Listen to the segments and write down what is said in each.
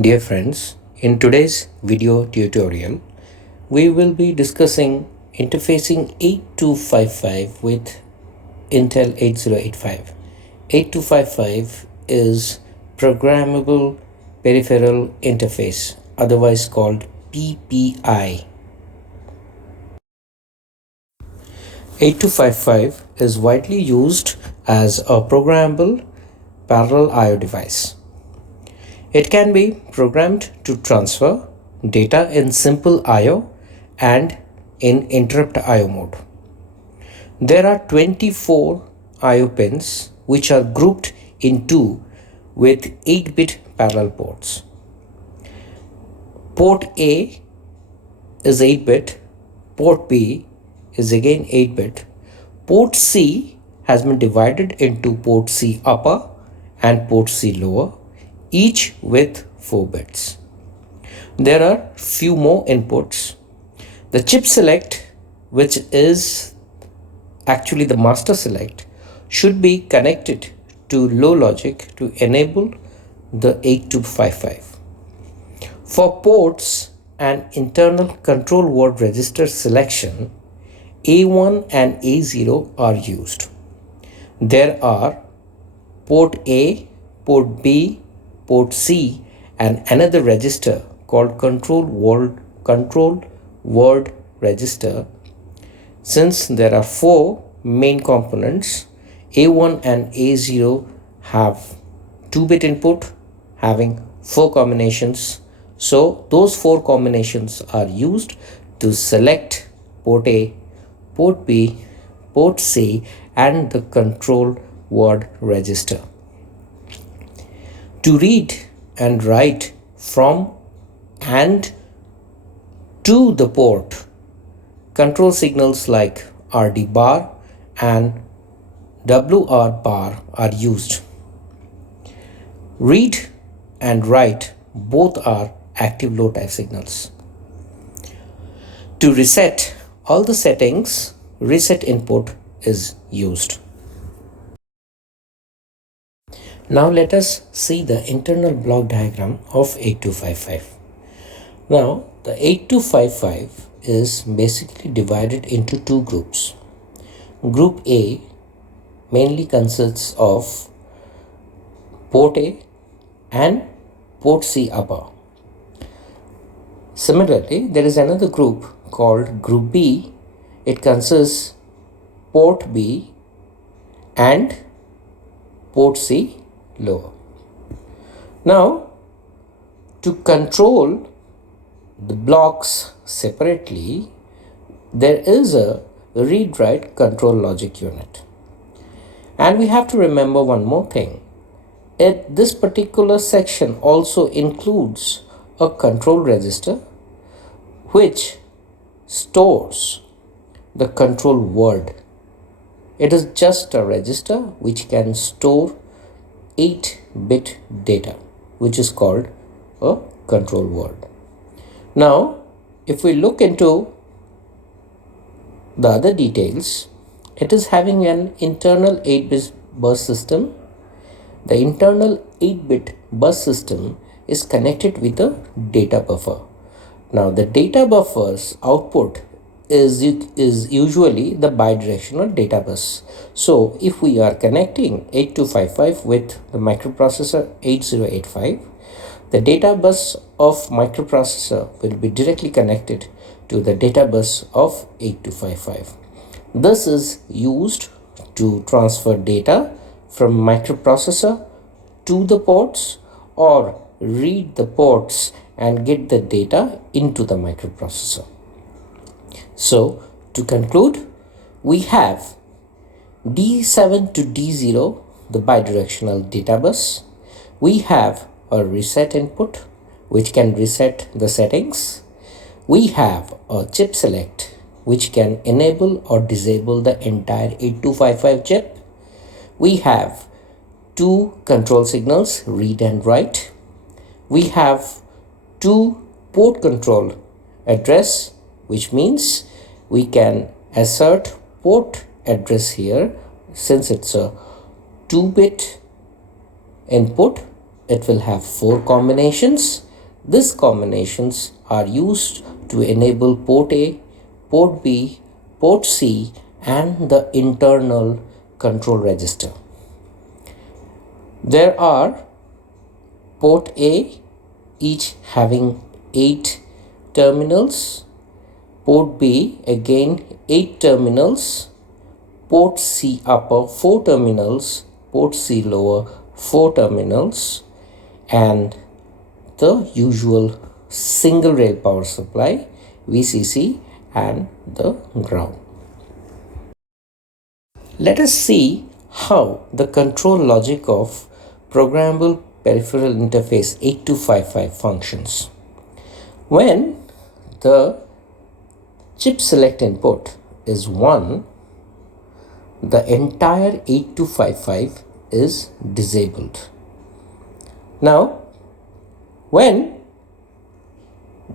Dear friends, in today's video tutorial, we will be discussing interfacing 8255 with Intel 8085. 8255 is Programmable Peripheral Interface, otherwise called PPI. 8255 is widely used as a programmable parallel I/O device. It can be programmed to transfer data in simple I/O and in interrupt I/O mode. There are 24 I/O pins which are grouped in two with 8-bit parallel ports. Port A is 8-bit, port B is again 8-bit. Port C has been divided into port C upper and port C lower, each with 4 bits. There are few more inputs. The chip select, which is actually the master select, should be connected to low logic to enable the 8255. For ports and internal control word register selection, A1 and A0 are used. There are port A, port B, port C, and another register called control word register. Since there are 4 main components, A1 and A0 have 2-bit input having 4 combinations. So those 4 combinations are used to select port A, port B, port C, and the control word register. To read and write from and to the port, control signals like RD bar and WR bar are used. Read and write both are active low type signals. To reset all the settings, reset input is used. Now let us see the internal block diagram of 8255. Now the 8255 is basically divided into 2 groups. Group A mainly consists of port A and port C upper. Similarly, there is another group called Group B. It consists port B and port C lower. Now, to control the blocks separately, there is a read-write control logic unit. And we have to remember one more thing. This particular section also includes a control register which stores the control word. It is just a register which can store 8-bit data, which is called a control word. Now, if we look into the other details, it is having an internal 8-bit bus system. The internal 8-bit bus system is connected with a data buffer. Now, the data buffer's output is usually the bidirectional data bus. So if we are connecting 8255 with the microprocessor 8085, the data bus of microprocessor will be directly connected to the data bus of 8255. This is used to transfer data from microprocessor to the ports or read the ports and get the data into the microprocessor. So, to conclude, we have D7 to D0, the bidirectional data bus. We have a reset input, which can reset the settings. We have a chip select, which can enable or disable the entire 8255 chip. We have 2 control signals, read and write. We have 2 port control address, which means we can assert port address here. Since it's a 2-bit input, it will have 4 combinations These combinations are used to enable port A, port B, port C, and the internal control register. There are port A, each having 8 terminals, port B again 8 terminals, port C upper 4 terminals, port C lower 4 terminals, and the usual single rail power supply VCC and the ground. Let us see how the control logic of Programmable Peripheral Interface 8255 functions. When the chip select input is 1, the entire 8255 is disabled. Now, when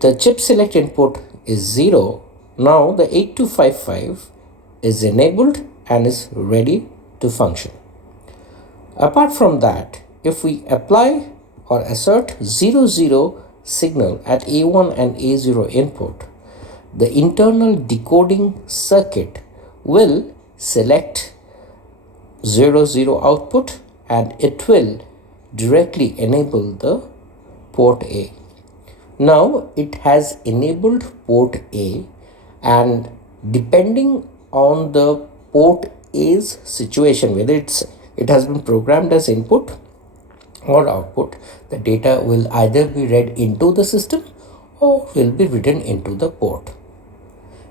the chip select input is 0, now the 8255 is enabled and is ready to function. Apart from that, if we apply or assert 00 signal at A1 and A0 input, the internal decoding circuit will select 00 output and it will directly enable the port A. Now it has enabled port A, and depending on the port A's situation, whether it has been programmed as input or output, the data will either be read into the system or will be written into the port.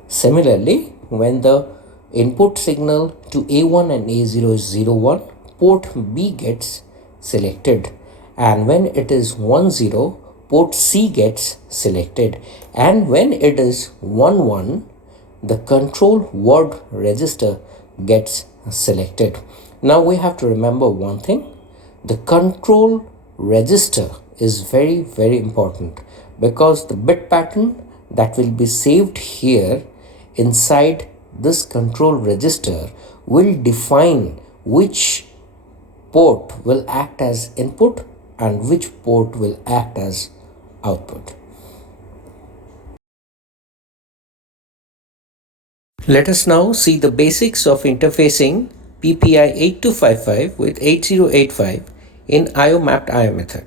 Similarly, when the input signal to A1 and A0 is 01, port B gets selected, and when it is 10, port C gets selected, and when it is 11, the control word register gets selected. Now we have to remember one thing: the control register is very, very important, because the bit pattern that will be saved here inside this control register will define which port will act as input and which port will act as output. Let us now see the basics of interfacing PPI 8255 with 8085 in IO mapped IO method.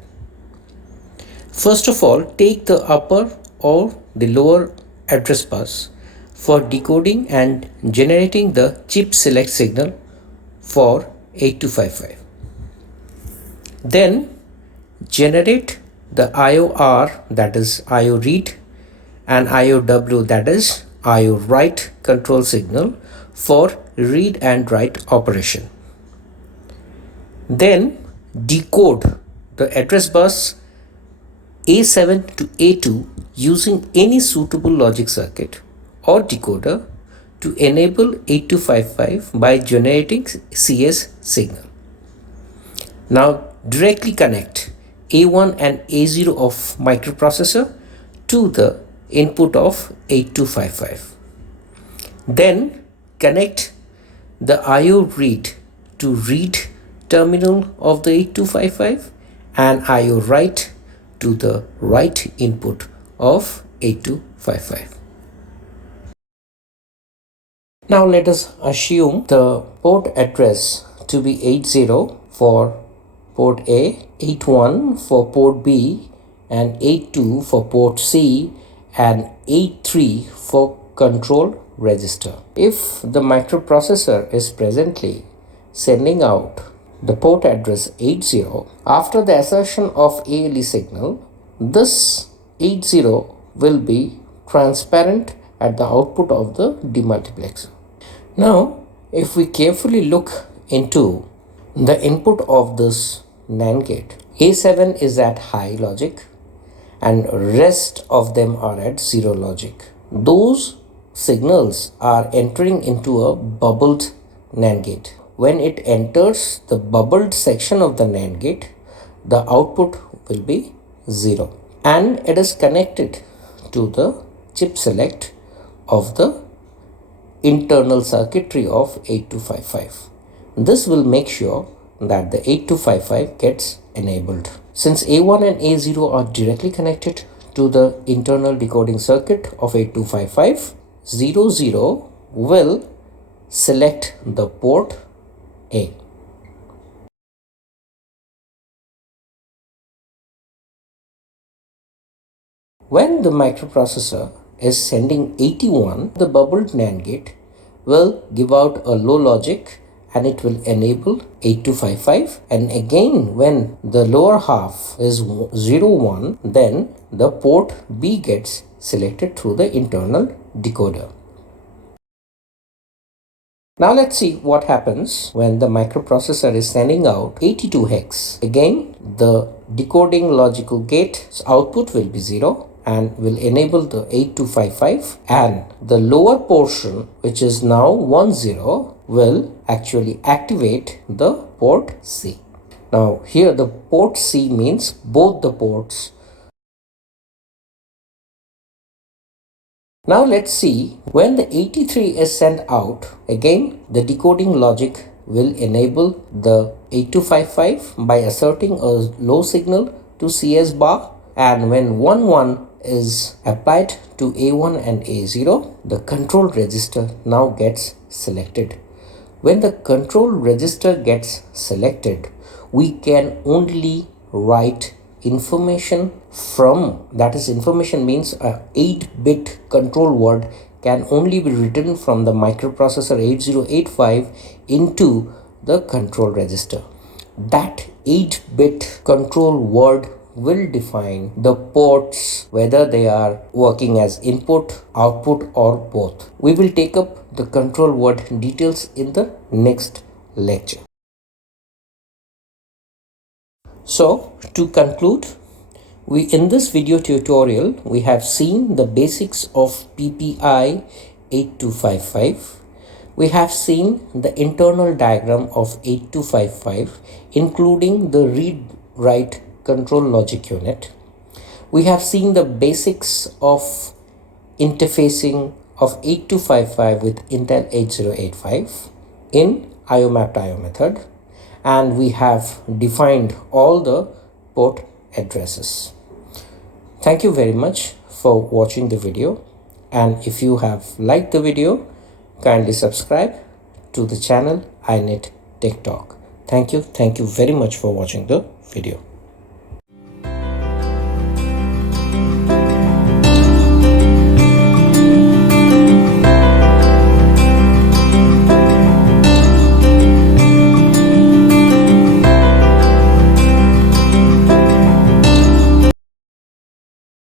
First of all, take the upper or the lower address bus for decoding and generating the chip select signal for 8255. Then generate the IOR, that is IO read, and IOW, that is IO write control signal for read and write operation. Then decode the address bus A7 to A2 using any suitable logic circuit or decoder to enable 8255 by generating CS signal. Now directly connect A1 and A0 of microprocessor to the input of 8255. Then connect the IO read to read terminal of the 8255 and IO write to the write input of 8255. Now let us assume the port address to be 80 for port A, 81 for port B, and 82 for port C, and 83 for control register. If the microprocessor is presently sending out the port address 80, after the assertion of ALE signal, this 80 will be transparent at the output of the demultiplexer. Now, if we carefully look into the input of this NAND gate, A7 is at high logic and rest of them are at 0 logic. Those signals are entering into a bubbled NAND gate. When it enters the bubbled section of the NAND gate, the output will be 0, and it is connected to the chip select of the internal circuitry of 8255. This will make sure that the 8255 gets enabled. Since A1 and A0 are directly connected to the internal decoding circuit of 8255, 00 will select the port A. When the microprocessor is sending 81, the bubbled NAND gate will give out a low logic and it will enable 8255, and again when the lower half is 01, then the port B gets selected through the internal decoder. Now let's see what happens when the microprocessor is sending out 82 hex. Again, the decoding logical gate's output will be 0 and will enable the 8255, and the lower portion, which is now 10, will actually activate the port C. Now here the port C means both the ports. Now let's see when the 83 is sent out. Again, the decoding logic will enable the 8255 by asserting a low signal to CS bar, and when 11 is applied to A1 and A0, the control register now gets selected. When the control register gets selected, we can only write information from, that is, information means a 8-bit control word can only be written from the microprocessor 8085 into the control register. That 8-bit control word will define the ports, whether they are working as input, output, or both. We will take up the control word details in the next lecture. So to conclude, in this video tutorial we have seen the basics of PPI 8255. We have seen the internal diagram of 8255, including the read-write control logic unit. We have seen the basics of interfacing of 8255 with Intel 8085 in IO mapped IO method, and we have defined all the port addresses. Thank you very much for watching the video, and if you have liked the video, kindly subscribe to the channel iNet Tech Talk. Thank you very much for watching the video.